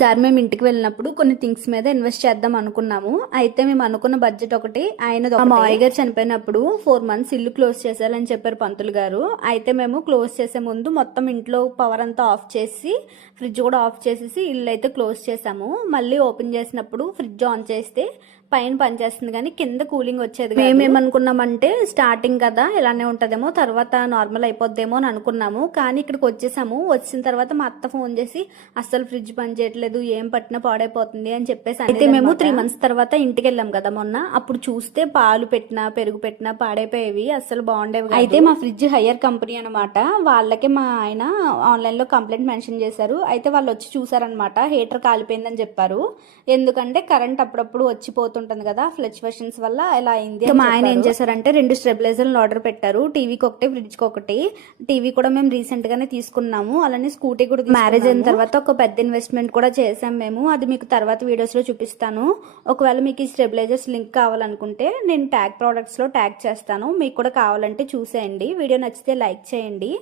Sir మేము ఇంటికి వెళ్ళినప్పుడు కొన్ని థింగ్స్ మీద ఇన్వెస్ట్ చేద్దాం అనుకున్నాము. అయితే మేము అనుకున్న బడ్జెట్ ఒకటి ఆయన మా మావయ్య గారు చనిపోయినప్పుడు ఫోర్ మంత్స్ ఇల్లు క్లోజ్ చేసేయాలని చెప్పారు పంతులు గారు. అయితే మేము క్లోజ్ చేసే ముందు మొత్తం ఇంట్లో పవర్ అంతా ఆఫ్ చేసి ఫ్రిడ్జ్ కూడా ఆఫ్ చేసేసి ఇల్లు అయితే క్లోజ్ చేసాము మళ్ళీ ఓపెన్ చేసినప్పుడు ఫ్రిడ్జ్ ఆన్ చేస్తే పైన పనిచేస్తుంది కానీ కింద కూలింగ్ వచ్చేది మేము ఏమనుకున్నామంటే స్టార్టింగ్ కదా ఇలానే ఉంటదేమో తర్వాత నార్మల్ అయిపోద్దేమో అని అనుకున్నాము. కానీ ఇక్కడికి వచ్చేసాము. వచ్చిన తర్వాత మా అత్త ఫోన్ చేసి అస్సలు ఫ్రిడ్జ్ పని చేయట్లేదు ఏం పట్టినా పాడైపోతుంది అని చెప్పేసి అయితే మేము త్రీ మంత్స్ తర్వాత ఇంటికి వెళ్ళాం కదా మొన్న. అప్పుడు చూస్తే పాలు పెట్టినా పెరుగు పెట్టినా పాడైపోయేవి అస్సలు బాగుండేవి అయితే మా ఫ్రిడ్జ్ హయ్యర్ కంపెనీ అనమాట వాళ్ళకే మా ఆయన ఆన్లైన్లో కంప్లైంట్ మెన్షన్ చేశారు. అయితే వాళ్ళు వచ్చి చూసారనమాట హీటర్ కాలిపోయిందని చెప్పారు. ఎందుకంటే కరెంట్ అప్పుడప్పుడు వచ్చిపోతుంటుంది కదా ఫ్లక్చువేషన్స్ వల్ల ఇలా అయింది మా ఆయన ఏం చేశారంటే రెండు స్టెబిలైజర్లు ఆర్డర్ పెట్టారు. టీవీకి ఒకటి ఫ్రిడ్జ్కి ఒకటి. టీవీ కూడా మేము రీసెంట్ గానే తీసుకున్నాము. అలానే స్కూటీ కూడా మ్యారేజ్ అయిన తర్వాత ఒక పెద్ద ఇన్వెస్ట్మెంట్ కూడా చేసాం మేము. అది మీకు తర్వాత వీడియోస్లో చూపిస్తాను. ఒకవేళ మీకు ఈ స్టెబిలైజర్స్ లింక్ కావాలనుకుంటే నేను ట్యాగ్ ప్రోడక్ట్స్లో ట్యాగ్ చేస్తాను. మీకు కూడా కావాలంటే చూసేయండి. వీడియో నచ్చితే లైక్ చేయండి.